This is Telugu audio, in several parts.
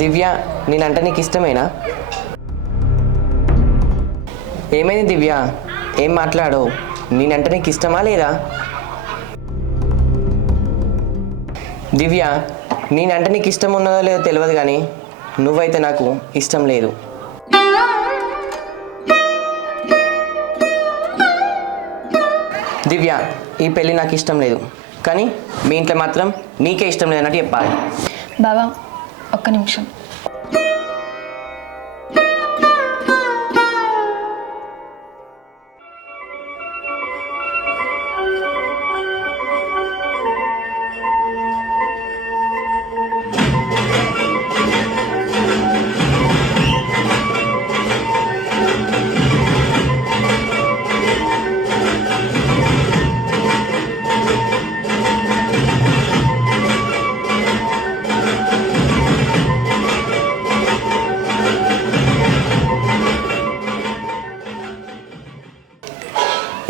దివ్య, నేనంటే నీకు ఇష్టమేనా? ఏమైంది దివ్య? ఏం మాట్లాడవు? నేనంటే నీకు ఇష్టమా లేదా? దివ్య, నేనంటే నీకు ఇష్టం ఉన్నదో లేదో తెలియదు, కానీ నువ్వైతే నాకు ఇష్టం లేదు. దివ్య, ఈ పెళ్ళి నాకు ఇష్టం లేదు, కానీ మీ ఇంట్లో మాత్రం నీకే ఇష్టం లేదన్నట్టు చెప్పాలి. బావా ఒక్క నిమిషం.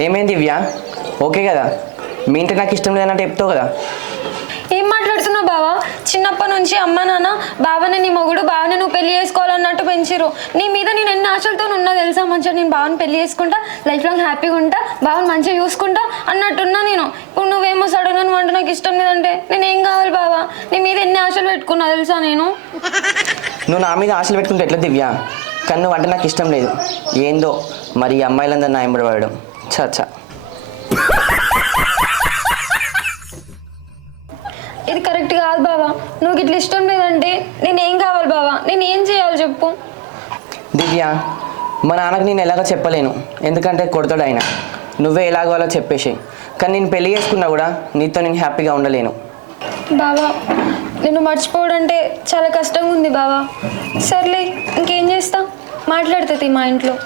ఏమైంది దివ్య? ఓకే కదా? మీ ఇంట్లో నాకు ఇష్టం లేదన్నట్టు చెప్తావు కదా? ఏం మాట్లాడుతున్నావు బావా? చిన్నప్పటి నుంచి అమ్మ నాన్న బావని నీ మొగుడు బావని నువ్వు పెళ్లి చేసుకోవాలన్నట్టు పెంచిరు. నీ మీద నేను ఎన్ని ఆశలతో ఉన్నా తెలుసా? మంచిగా నేను బావని పెళ్లి చేసుకుంటా, లైఫ్ లాంగ్ హ్యాపీగా ఉంటా, బావని మంచిగా చూసుకుంటా అన్నట్టున్నా నేను. ఇప్పుడు నువ్వేమో సడన్ గా అంటే నాకు ఇష్టం లేదంటే నేను ఏం కావాలి బావా? నీ మీద ఎన్ని ఆశలు పెట్టుకున్నా తెలుసా నేను? నువ్వు నా మీద ఆశలు పెట్టుకుంటే ఎట్లా దివ్య? కానీ నువ్వు అంటే నాకు ఇష్టం లేదు. ఏందో మరి ఈ అమ్మాయిలందరూ నా ఎంబడి పడడం. చచ్చా, ఇది కరెక్ట్ కాదు బావా. నువ్వు ఇట్లా ఇష్టం లేదంటే నేను ఏం కావాలి బావా? నేను ఏం చేయాలి చెప్పు? దివ్య, మా నాన్నకు నేను ఎలాగో చెప్పలేను, ఎందుకంటే కొడతాడు ఆయన. నువ్వే ఎలాగోలా చెప్పేసి. కానీ నేను పెళ్లి చేసుకున్నా కూడా నీతో నేను హ్యాపీగా ఉండలేను. బావా నిన్ను మర్చిపోవడం అంటే చాలా కష్టంగా ఉంది బావా. సర్లే ఇంకేం చేస్తా, మాట్లాడుతుంది మా ఇంట్లో.